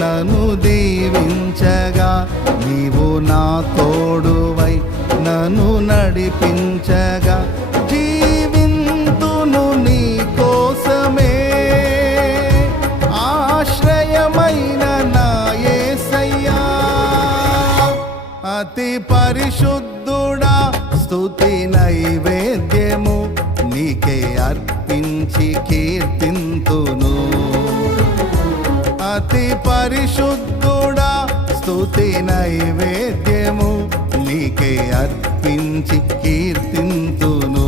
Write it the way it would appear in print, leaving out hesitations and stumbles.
నన్ను దీవించగా నీవు నా తోడువై నన్ను నడిపించగా జీవింతును నీ కోసమే ఆశ్రయమైన నా యేసయ్యా. అతి పరిశుద్ధుడా స్తుతి నైవేద్యము నీకే అర్పించి కీర్తింతును. అతి పరిశుద్ధుడా స్తుతి నైవేద్యము నీకే అర్పించి కీర్తింతును.